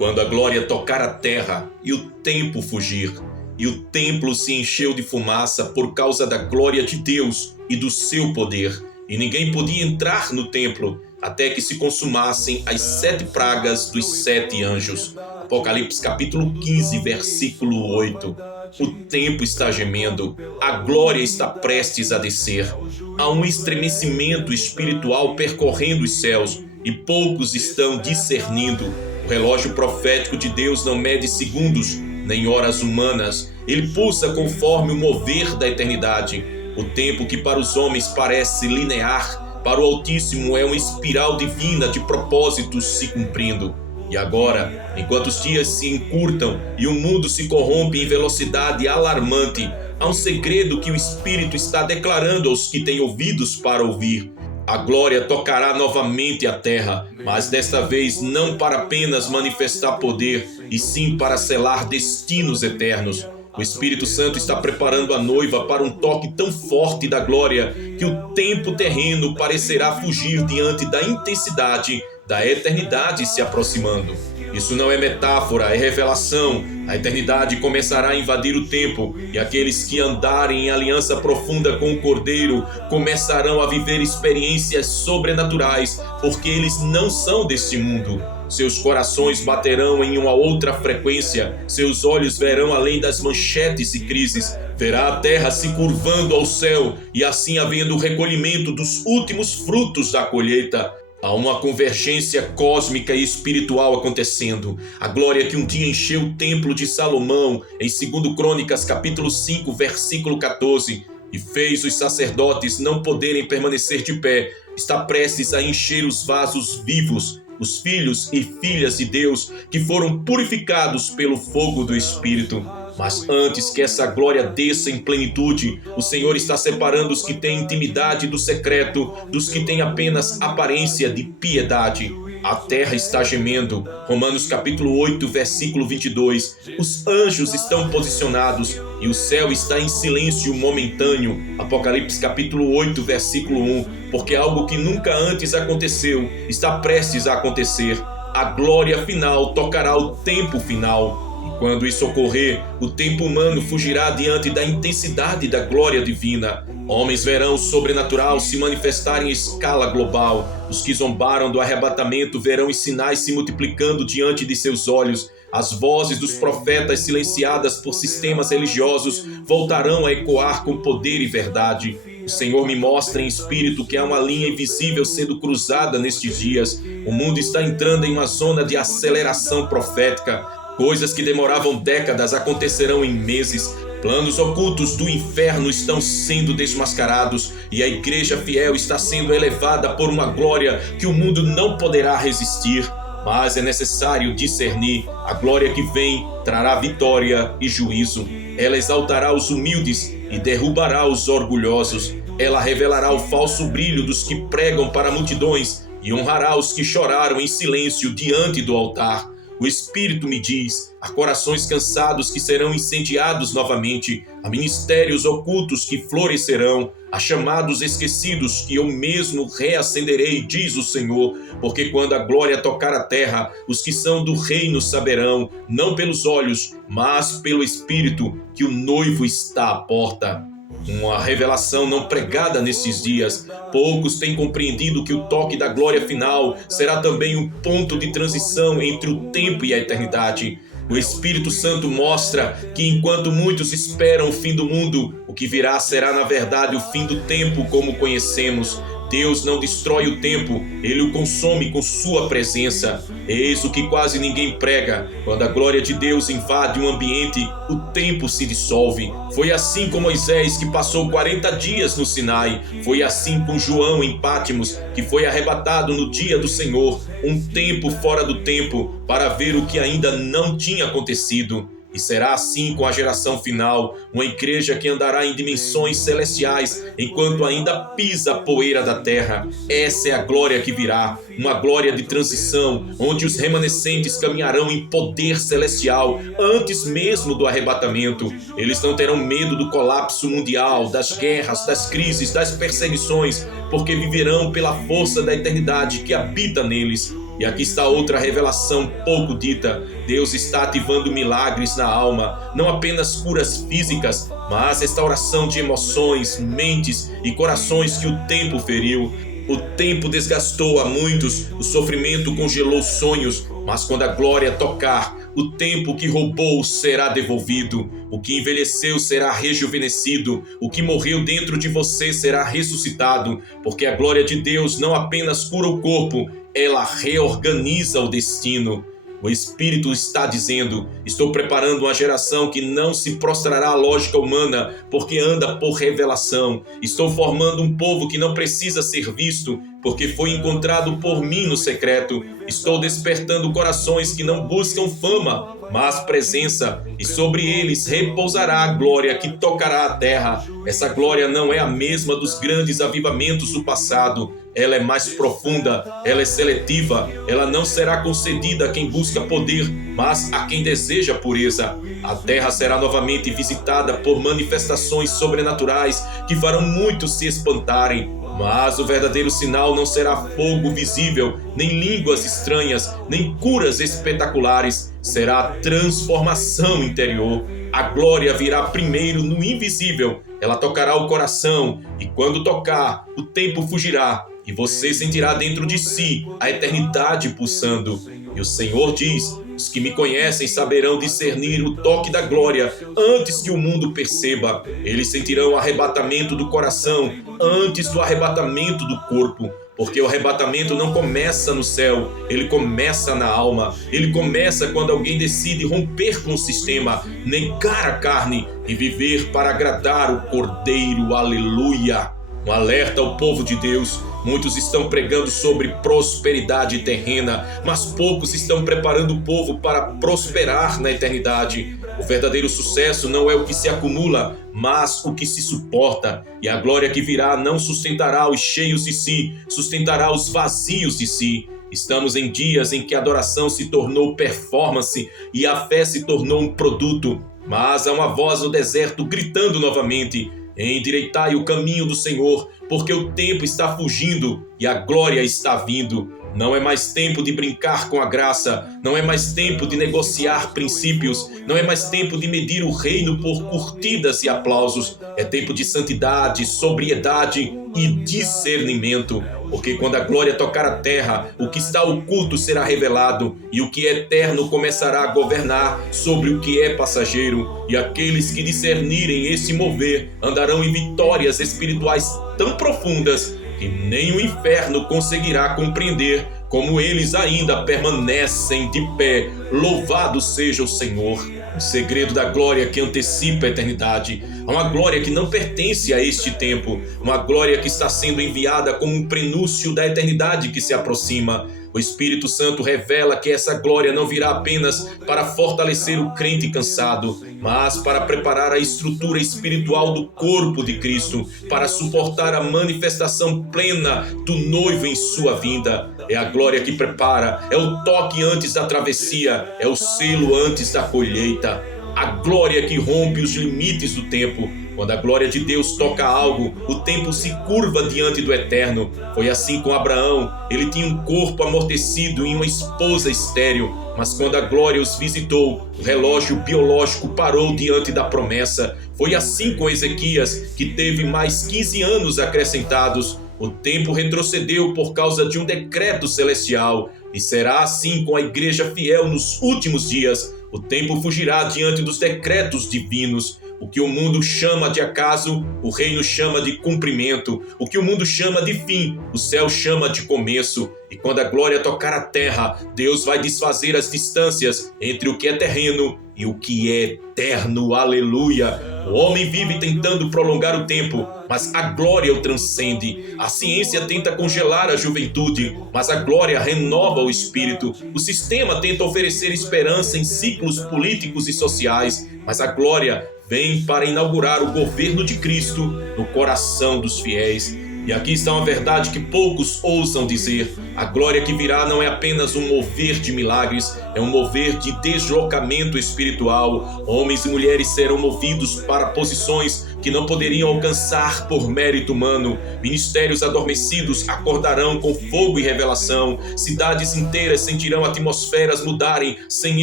Quando a glória tocar a terra e o tempo fugir, e o templo se encheu de fumaça por causa da glória de Deus e do seu poder, e ninguém podia entrar no templo até que se consumassem as 7 pragas dos 7 anjos. Apocalipse capítulo 15, versículo 8. O tempo está gemendo, a glória está prestes a descer. Há um estremecimento espiritual percorrendo os céus e poucos estão discernindo. O relógio profético de Deus não mede segundos nem horas humanas. Ele pulsa conforme o mover da eternidade. O tempo que para os homens parece linear, para o Altíssimo é uma espiral divina de propósitos se cumprindo. E agora, enquanto os dias se encurtam e o mundo se corrompe em velocidade alarmante, há um segredo que o Espírito está declarando aos que têm ouvidos para ouvir. A glória tocará novamente a terra, mas desta vez não para apenas manifestar poder, e sim para selar destinos eternos. O Espírito Santo está preparando a noiva para um toque tão forte da glória que o tempo terreno parecerá fugir diante da intensidade da eternidade se aproximando. Isso não é metáfora, é revelação. A eternidade começará a invadir o tempo, e aqueles que andarem em aliança profunda com o Cordeiro começarão a viver experiências sobrenaturais, porque eles não são deste mundo. Seus corações baterão em uma outra frequência, seus olhos verão além das manchetes e crises, verá a terra se curvando ao céu e assim havendo o recolhimento dos últimos frutos da colheita. Há uma convergência cósmica e espiritual acontecendo. A glória que um dia encheu o templo de Salomão, em 2 Crônicas capítulo 5, versículo 14, e fez os sacerdotes não poderem permanecer de pé, está prestes a encher os vasos vivos, os filhos e filhas de Deus que foram purificados pelo fogo do Espírito. Mas antes que essa glória desça em plenitude, o Senhor está separando os que têm intimidade do secreto dos que têm apenas aparência de piedade. A terra está gemendo. Romanos capítulo 8, versículo 22. Os anjos estão posicionados e o céu está em silêncio momentâneo. Apocalipse capítulo 8, versículo 1. Porque algo que nunca antes aconteceu está prestes a acontecer. A glória final tocará o tempo final. Quando isso ocorrer, o tempo humano fugirá diante da intensidade da glória divina. Homens verão o sobrenatural se manifestar em escala global. Os que zombaram do arrebatamento verão os sinais se multiplicando diante de seus olhos. As vozes dos profetas silenciadas por sistemas religiosos voltarão a ecoar com poder e verdade. O Senhor me mostra em espírito que há uma linha invisível sendo cruzada nestes dias. O mundo está entrando em uma zona de aceleração profética. Coisas que demoravam décadas acontecerão em meses. Planos ocultos do inferno estão sendo desmascarados e a igreja fiel está sendo elevada por uma glória que o mundo não poderá resistir. Mas é necessário discernir. A glória que vem trará vitória e juízo. Ela exaltará os humildes e derrubará os orgulhosos. Ela revelará o falso brilho dos que pregam para multidões e honrará os que choraram em silêncio diante do altar. O Espírito me diz, há corações cansados que serão incendiados novamente, há ministérios ocultos que florescerão, há chamados esquecidos que eu mesmo reacenderei, diz o Senhor, porque quando a glória tocar a terra, os que são do reino saberão, não pelos olhos, mas pelo Espírito, que o noivo está à porta. Uma revelação não pregada nesses dias. Poucos têm compreendido que o toque da glória final será também um ponto de transição entre o tempo e a eternidade. O Espírito Santo mostra que enquanto muitos esperam o fim do mundo, o que virá será na verdade o fim do tempo como conhecemos. Deus não destrói o tempo, Ele o consome com sua presença. Eis o que quase ninguém prega. Quando a glória de Deus invade um ambiente, o tempo se dissolve. Foi assim com Moisés, que passou 40 dias no Sinai. Foi assim com João em Pátimos, que foi arrebatado no dia do Senhor, um tempo fora do tempo, para ver o que ainda não tinha acontecido. E será assim com a geração final, uma igreja que andará em dimensões celestiais enquanto ainda pisa a poeira da terra. Essa é a glória que virá, uma glória de transição, onde os remanescentes caminharão em poder celestial antes mesmo do arrebatamento. Eles não terão medo do colapso mundial, das guerras, das crises, das perseguições, porque viverão pela força da eternidade que habita neles. E aqui está outra revelação pouco dita. Deus está ativando milagres na alma, não apenas curas físicas, mas restauração de emoções, mentes e corações que o tempo feriu. O tempo desgastou a muitos, o sofrimento congelou sonhos, mas quando a glória tocar, o tempo que roubou será devolvido, o que envelheceu será rejuvenescido, o que morreu dentro de você será ressuscitado, porque a glória de Deus não apenas cura o corpo, ela reorganiza o destino. O Espírito está dizendo: estou preparando uma geração que não se prostrará à lógica humana, porque anda por revelação. Estou formando um povo que não precisa ser visto, porque foi encontrado por mim no secreto. Estou despertando corações que não buscam fama, mas presença, e sobre eles repousará a glória que tocará a terra. Essa glória não é a mesma dos grandes avivamentos do passado. Ela é mais profunda, ela é seletiva, ela não será concedida a quem busca poder, mas a quem deseja pureza. A terra será novamente visitada por manifestações sobrenaturais que farão muitos se espantarem. Mas o verdadeiro sinal não será fogo visível, nem línguas estranhas, nem curas espetaculares. Será a transformação interior. A glória virá primeiro no invisível. Ela tocará o coração, e quando tocar, o tempo fugirá, e você sentirá dentro de si a eternidade pulsando. E o Senhor diz: os que me conhecem saberão discernir o toque da glória antes que o mundo perceba. Eles sentirão o arrebatamento do coração antes do arrebatamento do corpo. Porque o arrebatamento não começa no céu, ele começa na alma. Ele começa quando alguém decide romper com o sistema, negar a carne e viver para agradar o Cordeiro. Aleluia! Um alerta ao povo de Deus. Muitos estão pregando sobre prosperidade terrena, mas poucos estão preparando o povo para prosperar na eternidade. O verdadeiro sucesso não é o que se acumula, mas o que se suporta. E a glória que virá não sustentará os cheios de si, sustentará os vazios de si. Estamos em dias em que a adoração se tornou performance e a fé se tornou um produto. Mas há uma voz no deserto gritando novamente: endireitai o caminho do Senhor, porque o tempo está fugindo e a glória está vindo. Não é mais tempo de brincar com a graça, não é mais tempo de negociar princípios, não é mais tempo de medir o reino por curtidas e aplausos. É tempo de santidade, sobriedade e discernimento. Porque quando a glória tocar a terra, o que está oculto será revelado, e o que é eterno começará a governar sobre o que é passageiro. E aqueles que discernirem esse mover andarão em vitórias espirituais tão profundas que nem o inferno conseguirá compreender como eles ainda permanecem de pé. Louvado seja o Senhor! O segredo da glória que antecipa a eternidade. Há uma glória que não pertence a este tempo, uma glória que está sendo enviada como um prenúncio da eternidade que se aproxima. O Espírito Santo revela que essa glória não virá apenas para fortalecer o crente cansado, mas para preparar a estrutura espiritual do corpo de Cristo, para suportar a manifestação plena do noivo em sua vinda. É a glória que prepara, é o toque antes da travessia, é o selo antes da colheita. A glória que rompe os limites do tempo. Quando a glória de Deus toca algo, o tempo se curva diante do eterno. Foi assim com Abraão. Ele tinha um corpo amortecido e uma esposa estéril. Mas quando a glória os visitou, o relógio biológico parou diante da promessa. Foi assim com Ezequias, que teve mais 15 anos acrescentados. O tempo retrocedeu por causa de um decreto celestial. E será assim com a igreja fiel nos últimos dias. O tempo fugirá diante dos decretos divinos. O que o mundo chama de acaso, o reino chama de cumprimento. O que o mundo chama de fim, o céu chama de começo. E quando a glória tocar a terra, Deus vai desfazer as distâncias entre o que é terreno e o que é eterno. Aleluia! O homem vive tentando prolongar o tempo, mas a glória o transcende. A ciência tenta congelar a juventude, mas a glória renova o espírito. O sistema tenta oferecer esperança em ciclos políticos e sociais, mas a glória vem para inaugurar o governo de Cristo no coração dos fiéis. E aqui está uma verdade que poucos ousam dizer. A glória que virá não é apenas um mover de milagres, é um mover de deslocamento espiritual. Homens e mulheres serão movidos para posições que não poderiam alcançar por mérito humano. Ministérios adormecidos acordarão com fogo e revelação. Cidades inteiras sentirão atmosferas mudarem sem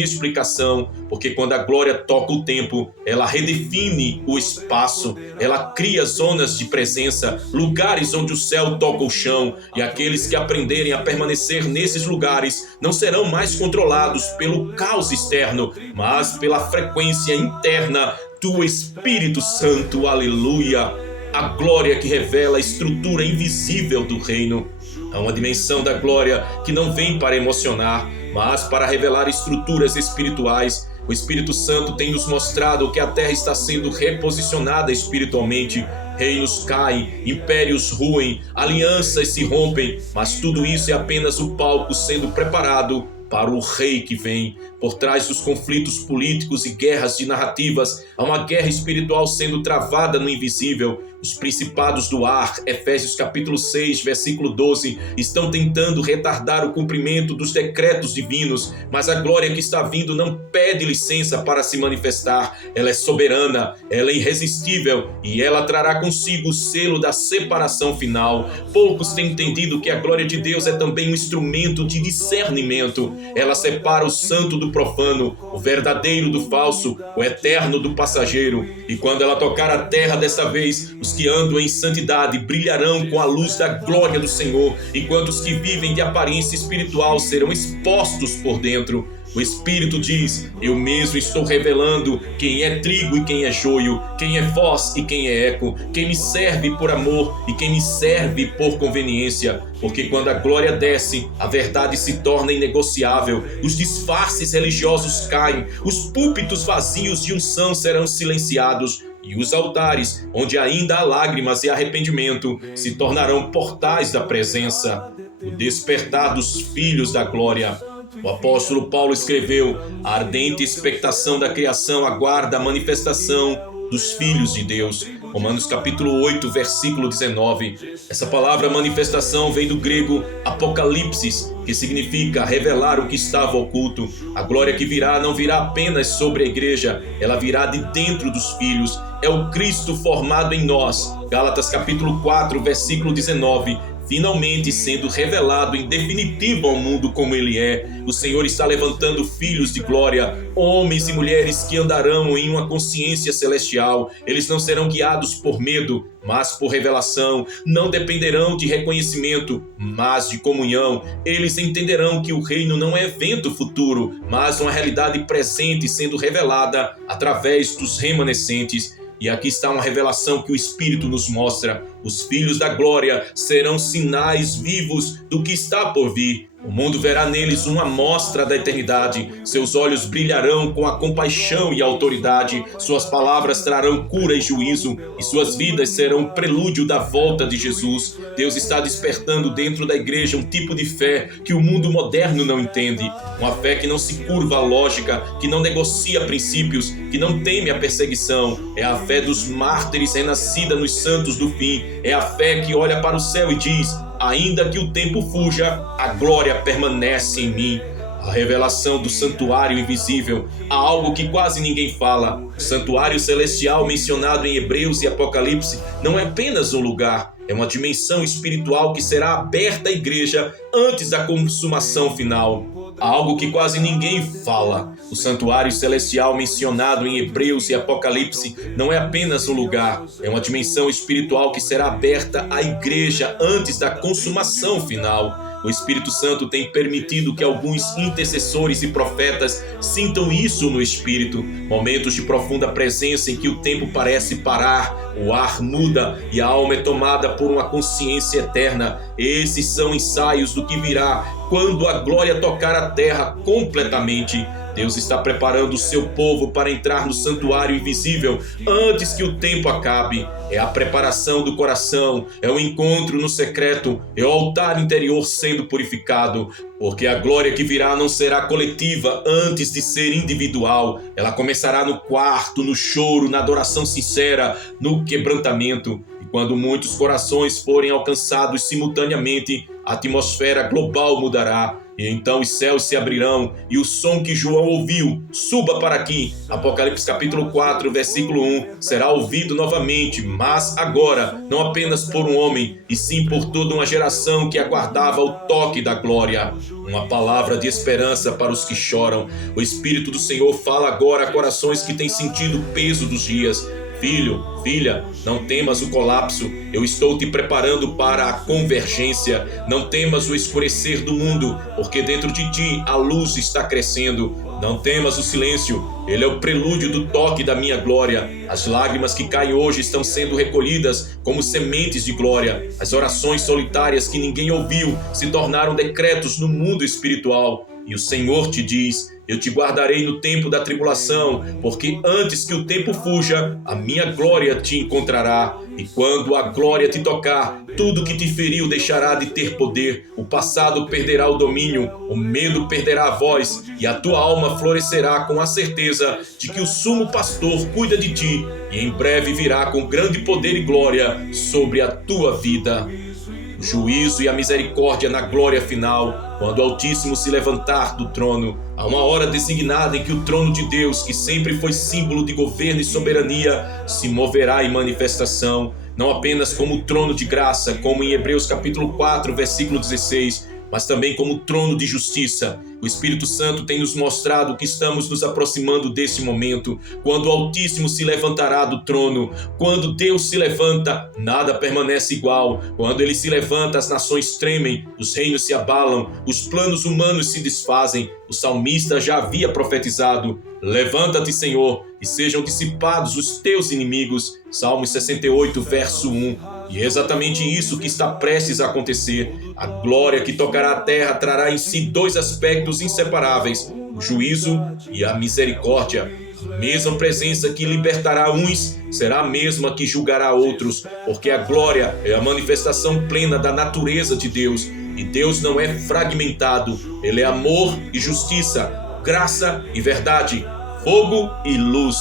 explicação, porque quando a glória toca o tempo, ela redefine o espaço, ela cria zonas de presença, lugares onde o céu toca o chão, e aqueles que aprenderem a permanecer nesses lugares não serão mais controlados pelo caos externo, mas pela frequência interna do Espírito Santo. Aleluia! A glória que revela a estrutura invisível do reino. Há uma dimensão da glória que não vem para emocionar, mas para revelar estruturas espirituais. O Espírito Santo tem nos mostrado que a terra está sendo reposicionada espiritualmente. Reinos caem, impérios ruem, alianças se rompem, mas tudo isso é apenas o palco sendo preparado para o rei que vem. Por trás dos conflitos políticos e guerras de narrativas, há uma guerra espiritual sendo travada no invisível. Os principados do ar, Efésios capítulo 6, versículo 12, estão tentando retardar o cumprimento dos decretos divinos, mas a glória que está vindo não pede licença para se manifestar. Ela é soberana, ela é irresistível e ela trará consigo o selo da separação final. Poucos têm entendido que a glória de Deus é também um instrumento de discernimento. Ela separa o santo do profano, o verdadeiro do falso, o eterno do passageiro. E quando ela tocar a terra desta vez, os que andam em santidade brilharão com a luz da glória do Senhor, enquanto os que vivem de aparência espiritual serão expostos por dentro. O Espírito diz: eu mesmo estou revelando quem é trigo e quem é joio, quem é voz e quem é eco, quem me serve por amor e quem me serve por conveniência. Porque quando a glória desce, a verdade se torna inegociável, os disfarces religiosos caem, os púlpitos vazios de unção serão silenciados, e os altares, onde ainda há lágrimas e arrependimento, se tornarão portais da presença. O despertar dos filhos da glória. O apóstolo Paulo escreveu: a ardente expectação da criação aguarda a manifestação dos filhos de Deus. Romanos capítulo 8, versículo 19. Essa palavra manifestação vem do grego apocalipsis, que significa revelar o que estava oculto. A glória que virá não virá apenas sobre a igreja, ela virá de dentro dos filhos. É o Cristo formado em nós. Gálatas capítulo 4, versículo 19. Finalmente sendo revelado em definitivo ao mundo como ele é. O Senhor está levantando filhos de glória, homens e mulheres que andarão em uma consciência celestial. Eles não serão guiados por medo, mas por revelação. Não dependerão de reconhecimento, mas de comunhão. Eles entenderão que o reino não é evento futuro, mas uma realidade presente sendo revelada através dos remanescentes. E aqui está uma revelação que o Espírito nos mostra. Os filhos da glória serão sinais vivos do que está por vir. O mundo verá neles uma amostra da eternidade. Seus olhos brilharão com a compaixão e a autoridade. Suas palavras trarão cura e juízo. E suas vidas serão o prelúdio da volta de Jesus. Deus está despertando dentro da igreja um tipo de fé que o mundo moderno não entende. Uma fé que não se curva à lógica, que não negocia princípios, que não teme a perseguição. É a fé dos mártires renascida nos santos do fim. É a fé que olha para o céu e diz: ainda que o tempo fuja, a glória permanece em mim. A revelação do santuário invisível, há algo que quase ninguém fala. O santuário celestial mencionado em Hebreus e Apocalipse não é apenas um lugar, é uma dimensão espiritual que será aberta à igreja antes da consumação final. Há algo que quase ninguém fala. O santuário celestial mencionado em Hebreus e Apocalipse não é apenas um lugar, é uma dimensão espiritual que será aberta à igreja antes da consumação final. O Espírito Santo tem permitido que alguns intercessores e profetas sintam isso no Espírito. Momentos de profunda presença em que o tempo parece parar, o ar muda e a alma é tomada por uma consciência eterna. Esses são ensaios do que virá quando a glória tocar a terra completamente. Deus está preparando o seu povo para entrar no santuário invisível antes que o tempo acabe. É a preparação do coração, é o encontro no secreto, é o altar interior sendo purificado. Porque a glória que virá não será coletiva antes de ser individual. Ela começará no quarto, no choro, na adoração sincera, no quebrantamento. E quando muitos corações forem alcançados simultaneamente, a atmosfera global mudará. e então os céus se abrirão, e o som que João ouviu suba para aqui. Apocalipse capítulo 4, versículo 1, será ouvido novamente, mas agora, não apenas por um homem, e sim por toda uma geração que aguardava o toque da glória. Uma palavra de esperança para os que choram. O Espírito do Senhor fala agora a corações que têm sentido o peso dos dias. Filho, filha, não temas o colapso, eu estou te preparando para a convergência. Não temas o escurecer do mundo, porque dentro de ti a luz está crescendo. Não temas o silêncio, ele é o prelúdio do toque da minha glória. As lágrimas que caem hoje estão sendo recolhidas como sementes de glória. As orações solitárias que ninguém ouviu se tornaram decretos no mundo espiritual. E o Senhor te diz: eu te guardarei no tempo da tribulação, porque antes que o tempo fuja, a minha glória te encontrará. E quando a glória te tocar, tudo que te feriu deixará de ter poder, o passado perderá o domínio, o medo perderá a voz, e a tua alma florescerá com a certeza de que o sumo pastor cuida de ti, e em breve virá com grande poder e glória sobre a tua vida. O juízo e a misericórdia na glória final, quando o Altíssimo se levantar do trono. Há uma hora designada em que o trono de Deus, que sempre foi símbolo de governo e soberania, se moverá em manifestação, não apenas como trono de graça, como em Hebreus capítulo 4, versículo 16, mas também como trono de justiça. O Espírito Santo tem nos mostrado que estamos nos aproximando desse momento, quando o Altíssimo se levantará do trono. Quando Deus se levanta, nada permanece igual. Quando ele se levanta, as nações tremem, os reinos se abalam, os planos humanos se desfazem. O salmista já havia profetizado: levanta-te, Senhor, e sejam dissipados os teus inimigos. Salmo 68, verso 1. E é exatamente isso que está prestes a acontecer. A glória que tocará a terra trará em si dois aspectos inseparáveis: o juízo e a misericórdia. A mesma presença que libertará uns será a mesma que julgará outros, porque a glória é a manifestação plena da natureza de Deus. E Deus não é fragmentado, ele é amor e justiça, graça e verdade, fogo e luz.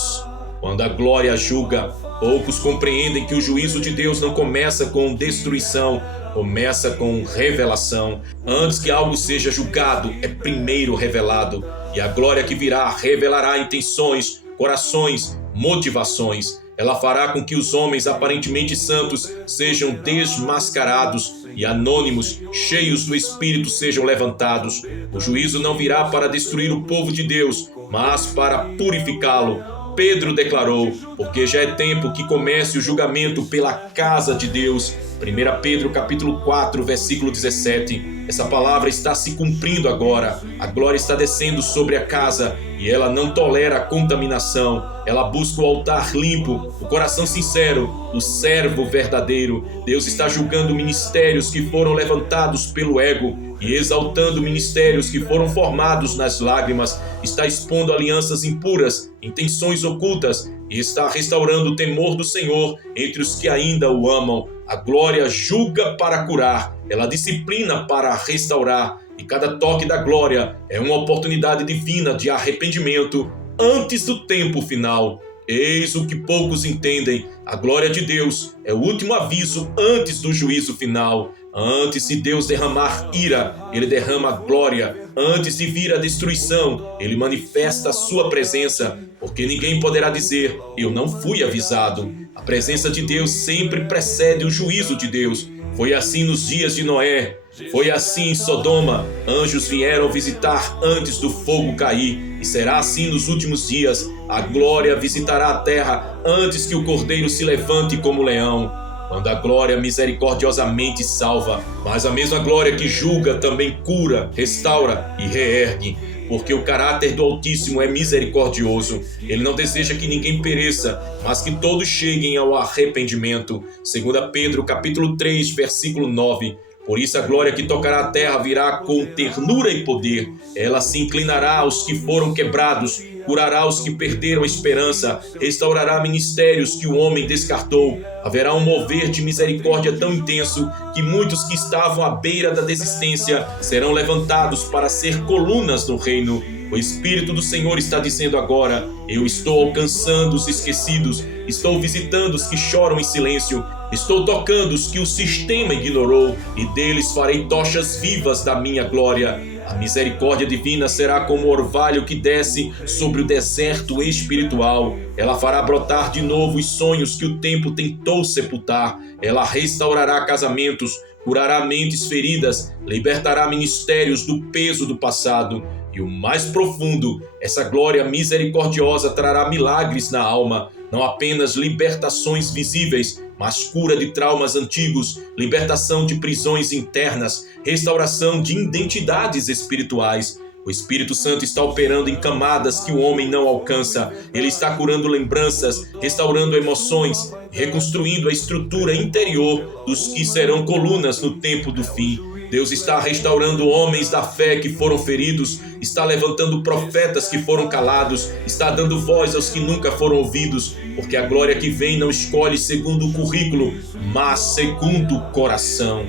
Quando a glória julga, poucos compreendem que o juízo de Deus não começa com destruição, começa com revelação. Antes que algo seja julgado, é primeiro revelado. E a glória que virá revelará intenções, corações, motivações. Ela fará com que os homens aparentemente santos sejam desmascarados e anônimos, cheios do Espírito, sejam levantados. O juízo não virá para destruir o povo de Deus, mas para purificá-lo. Pedro declarou: porque já é tempo que comece o julgamento pela casa de Deus. 1 Pedro capítulo 4, versículo 17. Essa palavra está se cumprindo agora. A glória está descendo sobre a casa e ela não tolera a contaminação. Ela busca o altar limpo, o coração sincero, o servo verdadeiro. Deus está julgando ministérios que foram levantados pelo ego e exaltando ministérios que foram formados nas lágrimas. Está expondo alianças impuras, intenções ocultas, e está restaurando o temor do Senhor entre os que ainda o amam. A glória julga para curar, ela disciplina para restaurar, e cada toque da glória é uma oportunidade divina de arrependimento antes do tempo final. Eis o que poucos entendem: a glória de Deus é o último aviso antes do juízo final. Antes de Deus derramar ira, ele derrama glória. Antes de vir a destruição, ele manifesta a sua presença, porque ninguém poderá dizer: eu não fui avisado. A presença de Deus sempre precede o juízo de Deus. Foi assim nos dias de Noé, foi assim em Sodoma. Anjos vieram visitar antes do fogo cair, e será assim nos últimos dias. A glória visitará a terra antes que o cordeiro se levante como leão. Quando a glória misericordiosamente salva, mas a mesma glória que julga também cura, restaura e reergue, porque o caráter do Altíssimo é misericordioso. Ele não deseja que ninguém pereça, mas que todos cheguem ao arrependimento. 2 Pedro capítulo 3, versículo 9. Por isso a glória que tocará a terra virá com ternura e poder. Ela se inclinará aos que foram quebrados, curará os que perderam a esperança, restaurará ministérios que o homem descartou. Haverá um mover de misericórdia tão intenso que muitos que estavam à beira da desistência serão levantados para ser colunas no reino. O Espírito do Senhor está dizendo agora: eu estou alcançando os esquecidos, estou visitando os que choram em silêncio, estou tocando os que o sistema ignorou, e deles farei tochas vivas da minha glória. A misericórdia divina será como o orvalho que desce sobre o deserto espiritual. Ela fará brotar de novo os sonhos que o tempo tentou sepultar. Ela restaurará casamentos, curará mentes feridas, libertará ministérios do peso do passado. E o mais profundo, essa glória misericordiosa trará milagres na alma, não apenas libertações visíveis, mas cura de traumas antigos, libertação de prisões internas, restauração de identidades espirituais. O Espírito Santo está operando em camadas que o homem não alcança. Ele está curando lembranças, restaurando emoções, reconstruindo a estrutura interior dos que serão colunas no tempo do fim. Deus está restaurando homens da fé que foram feridos, está levantando profetas que foram calados, está dando voz aos que nunca foram ouvidos, porque a glória que vem não escolhe segundo o currículo, mas segundo o coração.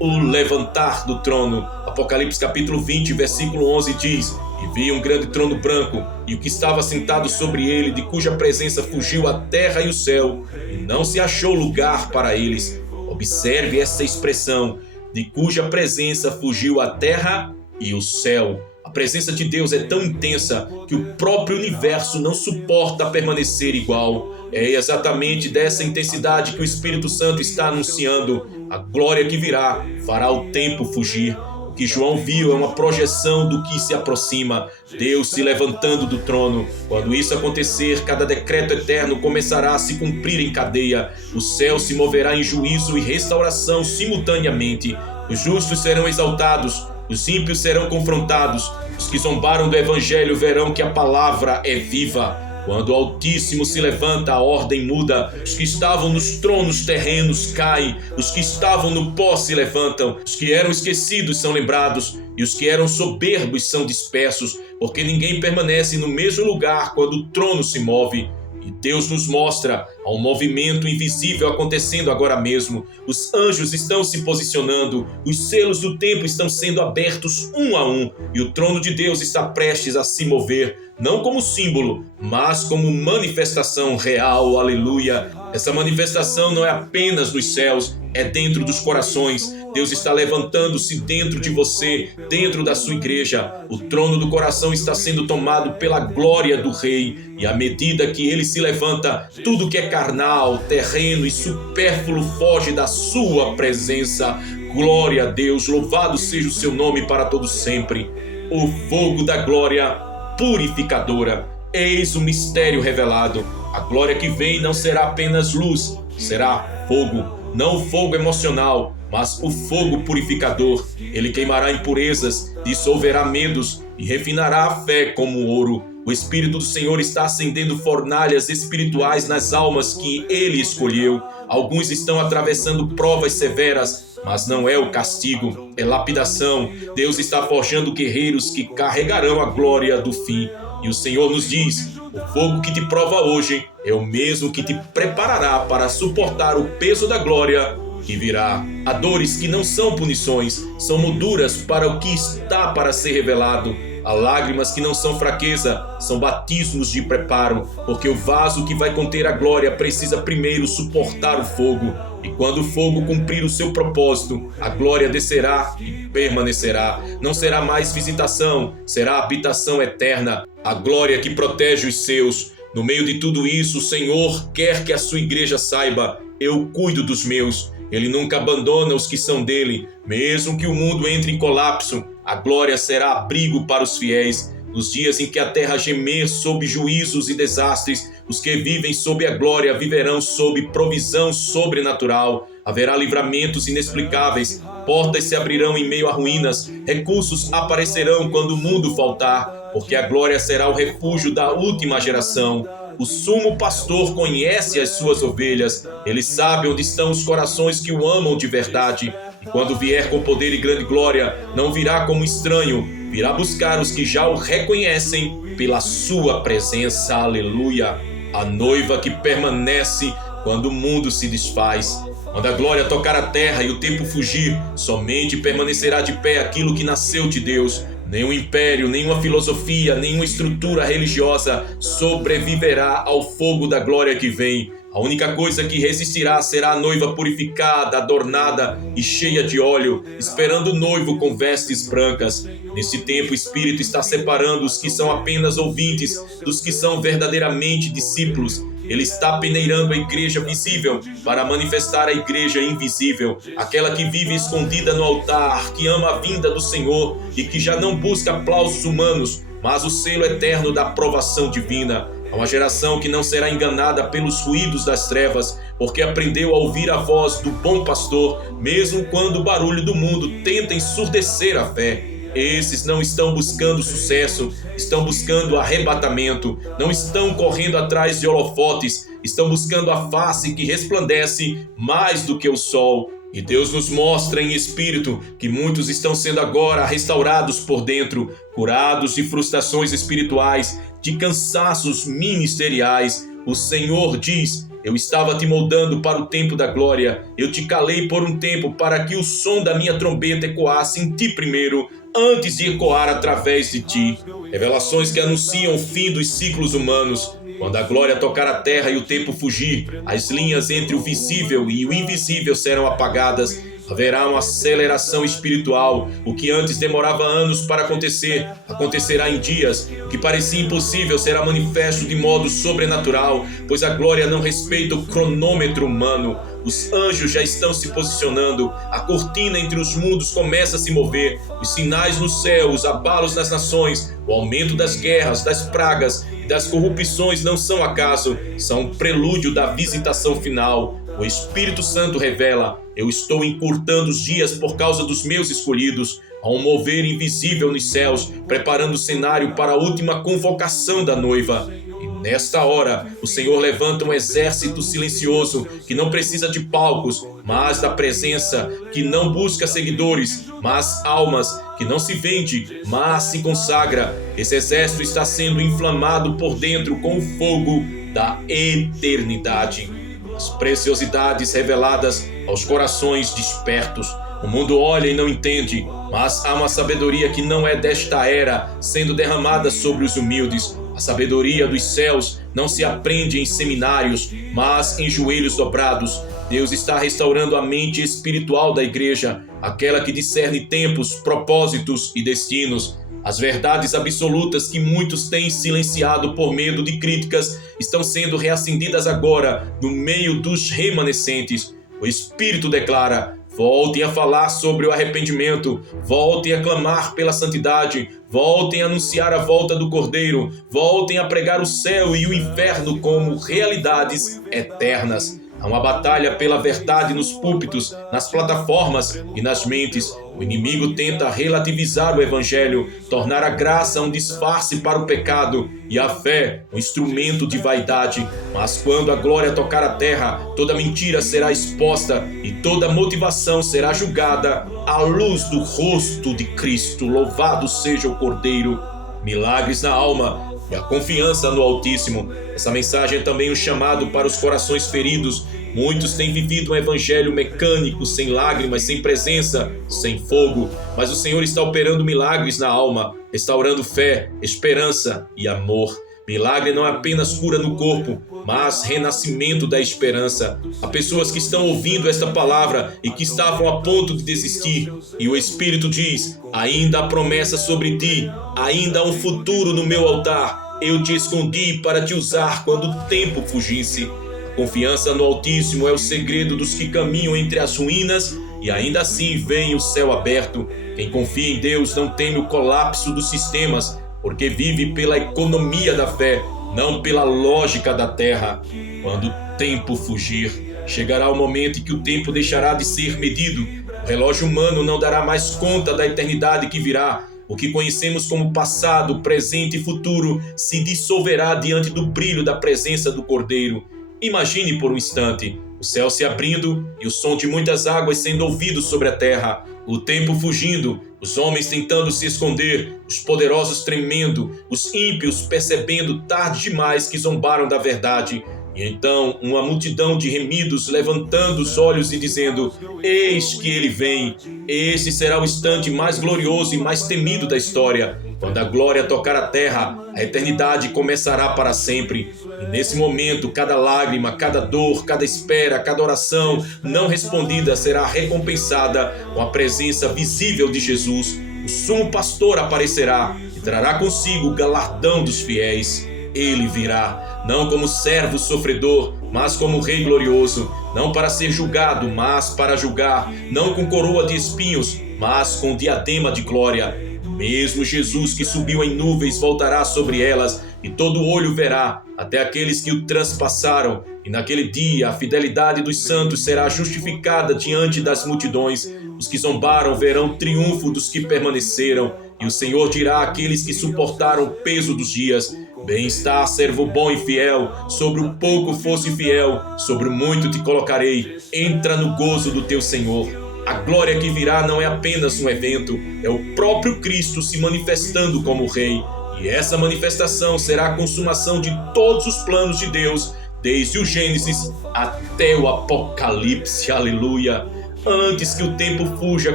O levantar do trono. Apocalipse capítulo 20, versículo 11 diz: E vi um grande trono branco, e o que estava sentado sobre ele, de cuja presença fugiu a terra e o céu, e não se achou lugar para eles. Observe essa expressão, de cuja presença fugiu a terra e o céu. A presença de Deus é tão intensa que o próprio universo não suporta permanecer igual. É exatamente dessa intensidade que o Espírito Santo está anunciando. A glória que virá fará o tempo fugir. O que João viu é uma projeção do que se aproxima, Deus se levantando do trono. Quando isso acontecer, cada decreto eterno começará a se cumprir em cadeia. O céu se moverá em juízo e restauração simultaneamente. Os justos serão exaltados, os ímpios serão confrontados. Os que zombaram do Evangelho verão que a palavra é viva. Quando o Altíssimo se levanta, a ordem muda. Os que estavam nos tronos terrenos caem. Os que estavam no pó se levantam. Os que eram esquecidos são lembrados. E os que eram soberbos são dispersos. Porque ninguém permanece no mesmo lugar quando o trono se move. E Deus nos mostra há um movimento invisível acontecendo agora mesmo. Os anjos estão se posicionando, os selos do tempo estão sendo abertos um a um, e o trono de Deus está prestes a se mover, não como símbolo, mas como manifestação real, aleluia. Essa manifestação não é apenas nos céus, é dentro dos corações. Deus está levantando-se dentro de você, dentro da sua igreja. O trono do coração está sendo tomado pela glória do Rei. E à medida que ele se levanta, tudo que é carnal, terreno e supérfluo foge da sua presença. Glória a Deus, louvado seja o seu nome para todo sempre. O fogo da glória purificadora. Eis o mistério revelado. A glória que vem não será apenas luz, será fogo. Não o fogo emocional, mas o fogo purificador. Ele queimará impurezas, dissolverá medos e refinará a fé como ouro. O Espírito do Senhor está acendendo fornalhas espirituais nas almas que Ele escolheu. Alguns estão atravessando provas severas, mas não é o castigo, é lapidação. Deus está forjando guerreiros que carregarão a glória do fim. E o Senhor nos diz: o fogo que te prova hoje é o mesmo que te preparará para suportar o peso da glória que virá. Há dores que não são punições, são molduras para o que está para ser revelado. Há lágrimas que não são fraqueza, são batismos de preparo, porque o vaso que vai conter a glória precisa primeiro suportar o fogo. E quando o fogo cumprir o seu propósito, a glória descerá e permanecerá. Não será mais visitação, será habitação eterna. A glória que protege os seus. No meio de tudo isso, o Senhor quer que a sua igreja saiba: eu cuido dos meus. Ele nunca abandona os que são dele. Mesmo que o mundo entre em colapso, a glória será abrigo para os fiéis. Nos dias em que a terra gemer sob juízos e desastres, os que vivem sob a glória viverão sob provisão sobrenatural. Haverá livramentos inexplicáveis, portas se abrirão em meio a ruínas, recursos aparecerão quando o mundo faltar, porque a glória será o refúgio da última geração. O sumo pastor conhece as suas ovelhas, ele sabe onde estão os corações que o amam de verdade. E quando vier com poder e grande glória, não virá como estranho, virá buscar os que já o reconhecem pela sua presença. Aleluia! A noiva que permanece quando o mundo se desfaz. Quando a glória tocar a terra e o tempo fugir, somente permanecerá de pé aquilo que nasceu de Deus. Nenhum império, nenhuma filosofia, nenhuma estrutura religiosa sobreviverá ao fogo da glória que vem. A única coisa que resistirá será a noiva purificada, adornada e cheia de óleo, esperando o noivo com vestes brancas. Nesse tempo, o Espírito está separando os que são apenas ouvintes dos que são verdadeiramente discípulos. Ele está peneirando a igreja visível para manifestar a igreja invisível, aquela que vive escondida no altar, que ama a vinda do Senhor e que já não busca aplausos humanos, mas o selo eterno da aprovação divina. É uma geração que não será enganada pelos ruídos das trevas, porque aprendeu a ouvir a voz do bom pastor, mesmo quando o barulho do mundo tenta ensurdecer a fé. Esses não estão buscando sucesso, estão buscando arrebatamento, não estão correndo atrás de holofotes, estão buscando a face que resplandece mais do que o sol. E Deus nos mostra em espírito que muitos estão sendo agora restaurados por dentro, curados de frustrações espirituais, de cansaços ministeriais. O Senhor diz: eu estava te moldando para o tempo da glória, eu te calei por um tempo para que o som da minha trombeta ecoasse em ti primeiro, antes de ecoar através de ti. Revelações que anunciam o fim dos ciclos humanos. Quando a glória tocar a terra e o tempo fugir, as linhas entre o visível e o invisível serão apagadas. Haverá uma aceleração espiritual. O que antes demorava anos para acontecer, acontecerá em dias. O que parecia impossível será manifesto de modo sobrenatural, pois a glória não respeita o cronômetro humano. Os anjos já estão se posicionando, a cortina entre os mundos começa a se mover, os sinais no céu, os abalos nas nações, o aumento das guerras, das pragas e das corrupções não são acaso, são um prelúdio da visitação final. O Espírito Santo revela: eu estou encurtando os dias por causa dos meus escolhidos. Há um mover invisível nos céus, preparando o cenário para a última convocação da noiva. E nesta hora, o Senhor levanta um exército silencioso, que não precisa de palcos, mas da presença, que não busca seguidores, mas almas, que não se vende, mas se consagra. Esse exército está sendo inflamado por dentro com o fogo da eternidade. As preciosidades reveladas aos corações despertos. O mundo olha e não entende, mas há uma sabedoria que não é desta era sendo derramada sobre os humildes. A sabedoria dos céus não se aprende em seminários, mas em joelhos dobrados. Deus está restaurando a mente espiritual da igreja, aquela que discerne tempos, propósitos e destinos. As verdades absolutas que muitos têm silenciado por medo de críticas estão sendo reacendidas agora no meio dos remanescentes. O Espírito declara: voltem a falar sobre o arrependimento, voltem a clamar pela santidade, voltem a anunciar a volta do Cordeiro, voltem a pregar o céu e o inferno como realidades eternas. Há uma batalha pela verdade nos púlpitos, nas plataformas e nas mentes. O inimigo tenta relativizar o evangelho, tornar a graça um disfarce para o pecado e a fé um instrumento de vaidade. Mas quando a glória tocar a terra, toda mentira será exposta e toda motivação será julgada à luz do rosto de Cristo. Louvado seja o Cordeiro. Milagres na alma e a confiança no Altíssimo. Essa mensagem é também um chamado para os corações feridos. Muitos têm vivido um evangelho mecânico, sem lágrimas, sem presença, sem fogo. Mas o Senhor está operando milagres na alma, restaurando fé, esperança e amor. Milagre não é apenas cura no corpo, mas renascimento da esperança. Há pessoas que estão ouvindo esta palavra e que estavam a ponto de desistir. E o Espírito diz: ainda há promessa sobre ti, ainda há um futuro no meu altar. Eu te escondi para te usar quando o tempo fugisse. A confiança no Altíssimo é o segredo dos que caminham entre as ruínas e ainda assim veem o céu aberto. Quem confia em Deus não teme o colapso dos sistemas, porque vive pela economia da fé, não pela lógica da terra. Quando o tempo fugir, chegará o momento em que o tempo deixará de ser medido. O relógio humano não dará mais conta da eternidade que virá. O que conhecemos como passado, presente e futuro se dissolverá diante do brilho da presença do Cordeiro. Imagine por um instante o céu se abrindo e o som de muitas águas sendo ouvido sobre a terra, o tempo fugindo, os homens tentando se esconder, os poderosos tremendo, os ímpios percebendo tarde demais que zombaram da verdade. E então uma multidão de remidos levantando os olhos e dizendo: eis que ele vem. Este será o instante mais glorioso e mais temido da história. Quando a glória tocar a terra, A eternidade começará para sempre. E nesse momento, cada lágrima, cada dor, cada espera, cada oração não respondida será recompensada com a presença visível de Jesus. O sumo pastor aparecerá e trará consigo o galardão dos fiéis. Ele virá, não como servo sofredor, mas como rei glorioso, não para ser julgado, mas para julgar, não com coroa de espinhos, mas com diadema de glória. Mesmo Jesus que subiu em nuvens voltará sobre elas, e todo olho verá, até aqueles que o transpassaram. E naquele dia a fidelidade dos santos será justificada diante das multidões. Os que zombaram verão o triunfo dos que permaneceram, e o Senhor dirá àqueles que suportaram o peso dos dias: bem-está, servo bom e fiel, sobre o pouco fosse fiel, sobre o muito te colocarei, entra no gozo do teu Senhor. A glória que virá não é apenas um evento, é o próprio Cristo se manifestando como Rei. E essa manifestação será a consumação de todos os planos de Deus, desde o Gênesis até o Apocalipse. Aleluia! Antes que o tempo fuja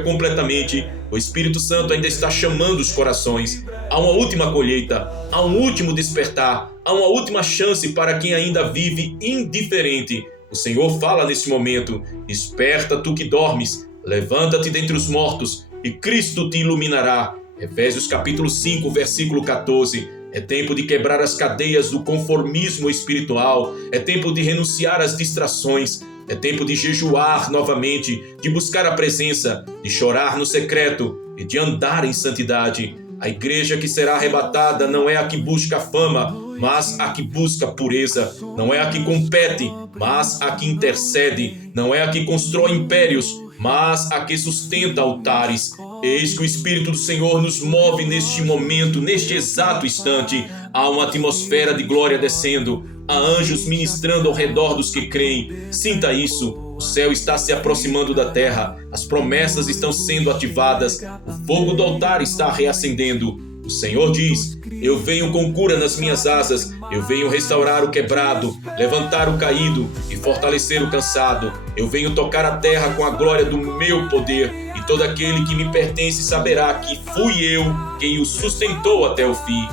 completamente, o Espírito Santo ainda está chamando os corações. Há uma última colheita, há um último despertar, há uma última chance para quem ainda vive indiferente. O Senhor fala nesse momento: desperta tu que dormes, levanta-te dentre os mortos, e Cristo te iluminará. Efésios capítulo 5, versículo 14. É tempo de quebrar as cadeias do conformismo espiritual. É tempo de renunciar às distrações. É tempo de jejuar novamente, de buscar a presença, de chorar no secreto e de andar em santidade. A igreja que será arrebatada não é a que busca fama, mas a que busca pureza. Não é a que compete, mas a que intercede. Não é a que constrói impérios, mas a que sustenta altares. Eis que o Espírito do Senhor nos move neste momento, neste exato instante. Há uma atmosfera de glória descendo. Há anjos ministrando ao redor dos que creem. Sinta isso. O céu está se aproximando da terra. As promessas estão sendo ativadas. O fogo do altar está reacendendo. O Senhor diz: eu venho com cura nas minhas asas. Eu venho restaurar o quebrado, levantar o caído e fortalecer o cansado. Eu venho tocar a terra com a glória do meu poder. E todo aquele que me pertence saberá que fui eu quem o sustentou até o fim.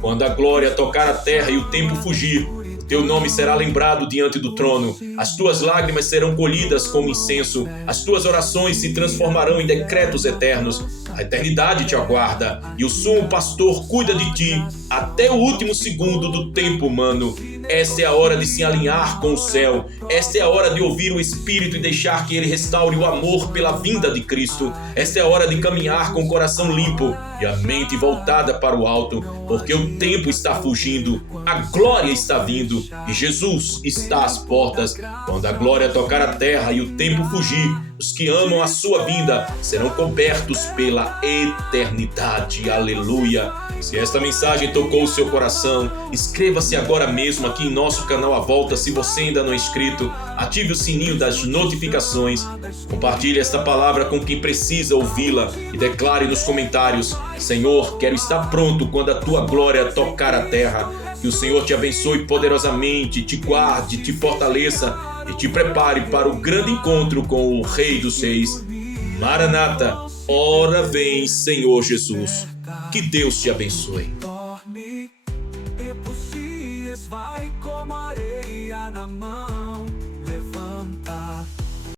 Quando a glória tocar a terra e o tempo fugir, teu nome será lembrado diante do trono. As tuas lágrimas serão colhidas como incenso. As tuas orações se transformarão em decretos eternos. A eternidade te aguarda e o sumo pastor cuida de ti até o último segundo do tempo humano. Esta é a hora de se alinhar com o céu. Esta é a hora de ouvir o Espírito e deixar que Ele restaure o amor pela vinda de Cristo. Esta é a hora de caminhar com o coração limpo e a mente voltada para o alto, porque o tempo está fugindo, a glória está vindo e Jesus está às portas. Quando a glória tocar a terra e o tempo fugir, os que amam a sua vinda serão cobertos pela eternidade. Aleluia! Se esta mensagem tocou o seu coração, inscreva-se agora mesmo aqui em nosso canal A Volta. Se você ainda não é inscrito, ative o sininho das notificações. Compartilhe esta palavra com quem precisa ouvi-la e declare nos comentários: Senhor, quero estar pronto quando a tua glória tocar a terra. Que o Senhor te abençoe poderosamente, te guarde, te fortaleça e te prepare para o grande encontro com o Rei dos Reis. Maranata, ora vem, Senhor Jesus. Que Deus te abençoe. Dorme, vai como areia na mão.